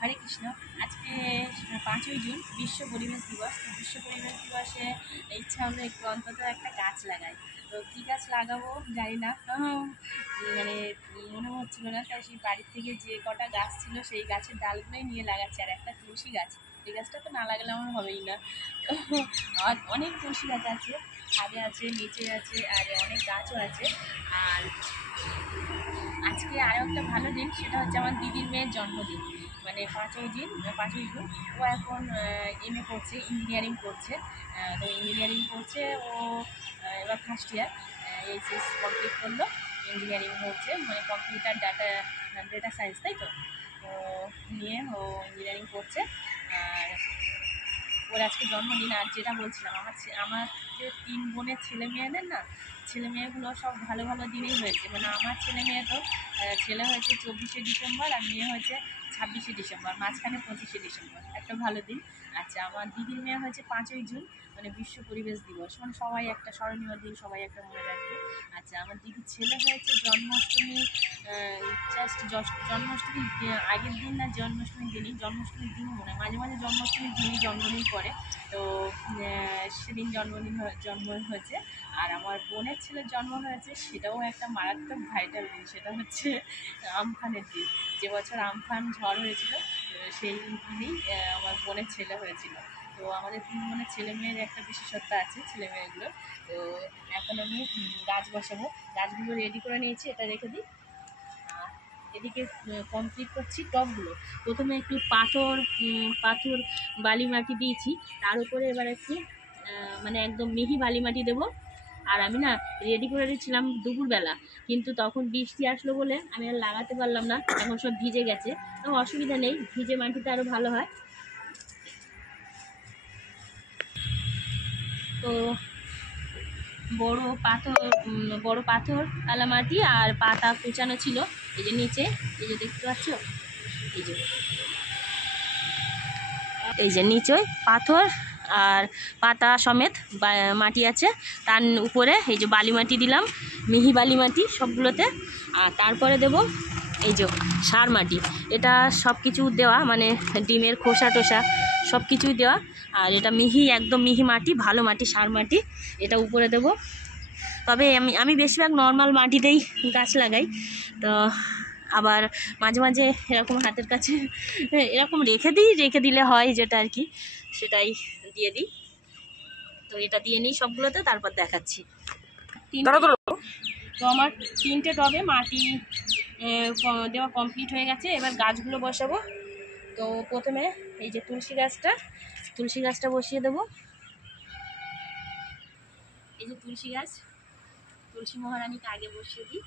হরে কৃষ্ণ। আজকে 5ই জুন বিশ্ব পরিবেশ দিবস। তো বিশ্ব পরিবেশ দিবসে ইচ্ছা হলো একটু অন্তত একটা গাছ লাগাই। তো কী গাছ লাগাবো জানি না, মানে মনে হচ্ছিল না। তাই সেই বাড়ির থেকে যে কটা গাছ ছিল সেই গাছের ডালগুলোই নিয়ে লাগাচ্ছি। আর একটা তুলসী গাছ, এই গাছটা তো না লাগালে আমার হবেই না। আর অনেক তুলসী গাছ আছে, ছাদে আছে, নিচে আছে, আর অনেক গাছও আছে। আর আজকে আরও একটা ভালো দিন, সেটা হচ্ছে আমার দিদির মেয়ের জন্মদিন, মানে 5ই জুন। ও এখন MA করছে, ইঞ্জিনিয়ারিং করছে। তো ইঞ্জিনিয়ারিং করছে ও, এবার ফার্স্ট ইয়ার, HS কমপ্লিট করলো। ইঞ্জিনিয়ারিং হচ্ছে মানে কম্পিউটার ডেটা সায়েন্স, তাই তো নিয়ে ও ইঞ্জিনিয়ারিং করছে। আর ওর আজকে জন্মদিন। আর যেটা বলছিলাম, আমার যে 3 বোনের ছেলে মেয়েদের না, ছেলে মেয়েগুলো সব ভালো ভালো দিনেই হয়েছে। মানে আমার ছেলে মেয়ে তো, ছেলে হয়েছে 24শে ডিসেম্বর আর মেয়ে হয়েছে 26শে ডিসেম্বর, মাঝখানে 25শে ডিসেম্বর, একটা ভালো দিন। আচ্ছা, আমার দিদির মেয়ে হয়েছে 5ই জুন, মানে বিশ্ব পরিবেশ দিবস, মানে সবাই একটা স্মরণীয় দিন, সবাই একটা মনে রাখবে। আচ্ছা, আমার দিদির ছেলে হয়েছে জন্মাষ্টমী, জন্মাষ্টমীর আগের দিন না, জন্মাষ্টমীর দিনই, জন্মাষ্টমীর দিন মনে হয়, মাঝে মাঝে জন্মাষ্টমীর দিনই জন্মদিন করে। তো সেদিন জন্ম হয়েছে। আর আমার বোনের ছেলের জন্ম হয়েছে, সেটাও একটা মারাত্মক ভাইটাল দিন, সেটা হচ্ছে আমফানের দিন। যে বছর আমফান ঝড় হয়েছিল, সেই দিনেই আমার বোনের ছেলে হয়েছিল। তো আমাদের 3 বোনের ছেলে মেয়ের একটা বিশেষত্ব আছে, ছেলে মেয়েগুলোর। তো এখন আমি গাছ বসাবো, গাছগুলো রেডি করে নিয়েছি, এটা রেখে দিই। এদিকে কমপ্লিট করছি টবগুলো। প্রথমে একটু পাথর বালি মাটি দিয়েছি, তার উপরে এবার একটু মানে একদম মিহি বালি মাটি দেবো। আর আমি না রেডি করে দিচ্ছিলাম দুপুরবেলা, কিন্তু তখন বৃষ্টি আসলো বলে আমি আর লাগাতে পারলাম না, এখন সব ভিজে গেছে। তো অসুবিধা নেই, ভিজে মাটিতে আরও ভালো হয়। তো বড় পাথর আলা মাটি আর পাতা কুচানো ছিল, এই যে নিচে, এই যে দেখতে পাচ্ছ, এই যে নিচে পাথর আর পাতা সমেত মাটি আছে। তার উপরে এই যে বালি মাটি দিলাম, মিহি বালি মাটি সবগুলোতে। আর তারপরে দেব এই যে সার মাটি। এটা সব কিছু দেওয়া, মানে ডিমের খোসা টোসা সব কিছুই দেওয়া। আর এটা একদম মিহি মাটি, ভালো মাটি, সার মাটি, এটা উপরে দেব। তবে আমি বেশিরভাগ নর্মাল মাটিতেই গাছ লাগাই। তো আবার মাঝে মাঝে এরকম হাতের কাছে এরকম রেখে দিলে হয় যেটা আর কি, সেটাই দিয়ে দিই। তো এটা দিয়ে নিই সবগুলোতে, তারপর দেখাচ্ছি। তো আমার 3টে টবে মাটি দেওয়া কমপ্লিট হয়ে গেছে। এবার গাছগুলো বসাবো। তো প্রথমে এই যে তুলসী গাছটা বসিয়ে দেবো। এই যে তুলসী মহারানীকে আগে বসিয়ে দিই।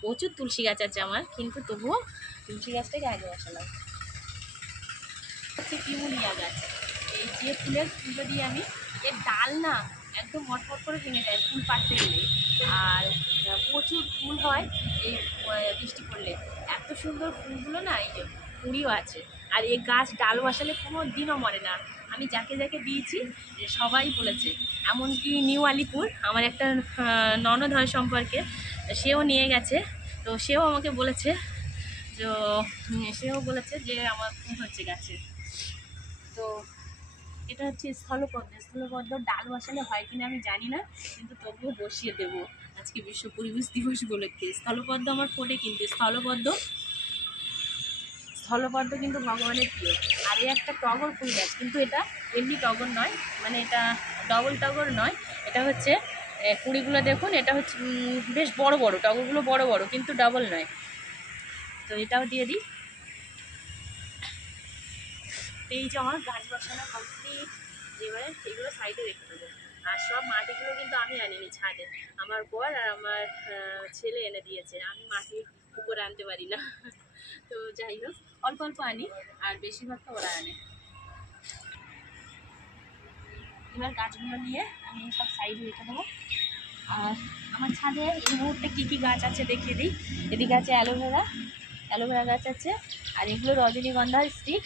প্রচুর তুলসী গাছ আছে আমার, কিন্তু তবুও তুলসী গাছটাকে আগে বসালাম। হচ্ছে পিমুলিয়া গাছ। এই যে ফুলগুলো দিয়ে আমি, এর ডাল না একদম মটমট করে ভেঙে যায় ফুল পাড়তে গেলে। আর প্রচুর ফুল হয় এই বৃষ্টি পড়লে, এত সুন্দর ফুলগুলো না, এই যে কুঁড়িও আছে। আর এই গাছ ডাল বসালে কোনো দিনও মরে না। আমি যাকে যাকে দিয়েছি সবাই বলেছে, এমনকি নিউ আলিপুর আমার একটা ননদ হয় সম্পর্কে, সেও নিয়ে গেছে। তো সেও আমাকে বলেছে, যে আমার ফুল হচ্ছে গাছে। তো এটা হচ্ছে স্থলপদ্ম ডাল বসালে হয় কিনা আমি জানি না, কিন্তু তবুও বসিয়ে দেব আজকে বিশ্ব পরিবেশ দিবস উপলক্ষে। স্থলপদ্ম আমার ফোটে, কিন্তু স্থলপদ্ম কিন্তু ভগবানের প্রিয়। আর এই একটা টগর ফুল গাছ, কিন্তু এটা এমনি টগর নয়, মানে এটা ডবল টগর নয়, এটা হচ্ছে কুড়িগুলো দেখুন, এটা হচ্ছে বেশ বড় বড় টগরগুলো, বড় বড়, কিন্তু ডবল নয়। তো এটাও দিয়ে দিই। এই যে আমার গাছ বসানো কমপ্লিট। এবারে এগুলো সাইডে রেখে দেবো। আর সব মাটিগুলো কিন্তু আমি আনিনি, ছাদে আমার বর আর আমার ছেলে এনে দিয়েছে। আমি মাটি উপরে আনতে পারি না। তো যাই হোক, অল্প অল্প আনি, আর বেশিরভাগটা ওরা আনে। এবার গাছগুলো নিয়ে আমি সব সাইডে রেখে দেবো। আর আমার ছাদে এই মুহূর্তে কী কী গাছ আছে দেখিয়ে দিই। এদিকে আছে অ্যালোভেরা গাছ আছে, আর এগুলো রজনীগন্ধার স্টিক।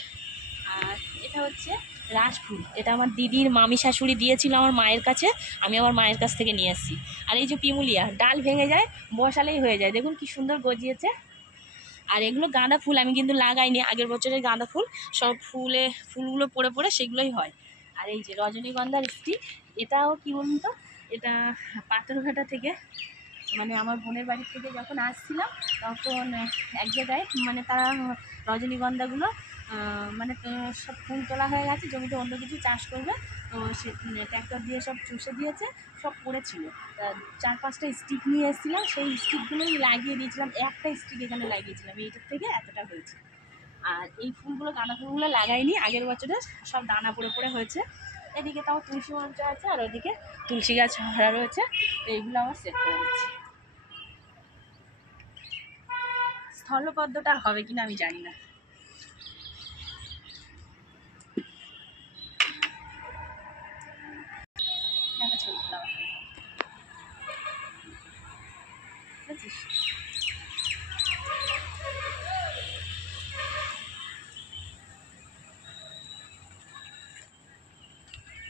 আর এটা হচ্ছে রাসফুল, এটা আমার দিদির মামি শাশুড়ি দিয়েছিল আমার মায়ের কাছে, আমি আমার মায়ের কাছ থেকে নিয়ে এসেছি। আর এই যে পিমুলিয়া, ডাল ভেঙে যায়, বসালেই হয়ে যায়, দেখুন কি সুন্দর গজিয়েছে। আর এগুলো গাঁদা ফুল, আমি কিন্তু লাগাইনি, আগের বছরের গাঁদা ফুল, সব ফুলগুলো পড়ে পড়ে সেগুলোই হয়। আর এই যে রজনীগন্ধার স্টিক, এটাও কি বলুন তো, এটা পাথরঘাটা থেকে, মানে আমার বোনের বাড়ি থেকে যখন আসছিলাম তখন এক জায়গায় মানে তারা রজনীগন্ধাগুলো মানে সব ফুল তোলা হয়ে গেছে, জমিতে অন্য কিছু চাষ করবে, তো সে ট্র্যাক্টর দিয়ে সব চষে দিয়েছে, সব পড়েছিল। 4-5টা স্টিক নিয়ে এসেছিলাম, সেই স্টিকগুলোই লাগিয়ে দিয়েছিলাম, একটা স্টিক এখানে লাগিয়েছিলাম, এইটার থেকে এতটা হয়েছে। আর এই ফুলগুলো, গাঁদা ফুলগুলো লাগাইনি, আগের বছরে সব দানা পড়ে পড়ে হয়েছে। এদিকে তাও তুলসী মঞ্চ আছে, আর ওদিকে তুলসী গাছ হারা রয়েছে, এইগুলো আমার সেট করে দিচ্ছি। স্থলপদ্মটা হবে কিনা আমি জানি না। একটা ছোট ফ্লাওয়ার, বুঝছিস?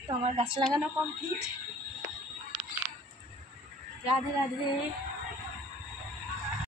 তো আমার গাছ লাগানো কমপ্লিট। রাধে রাধে।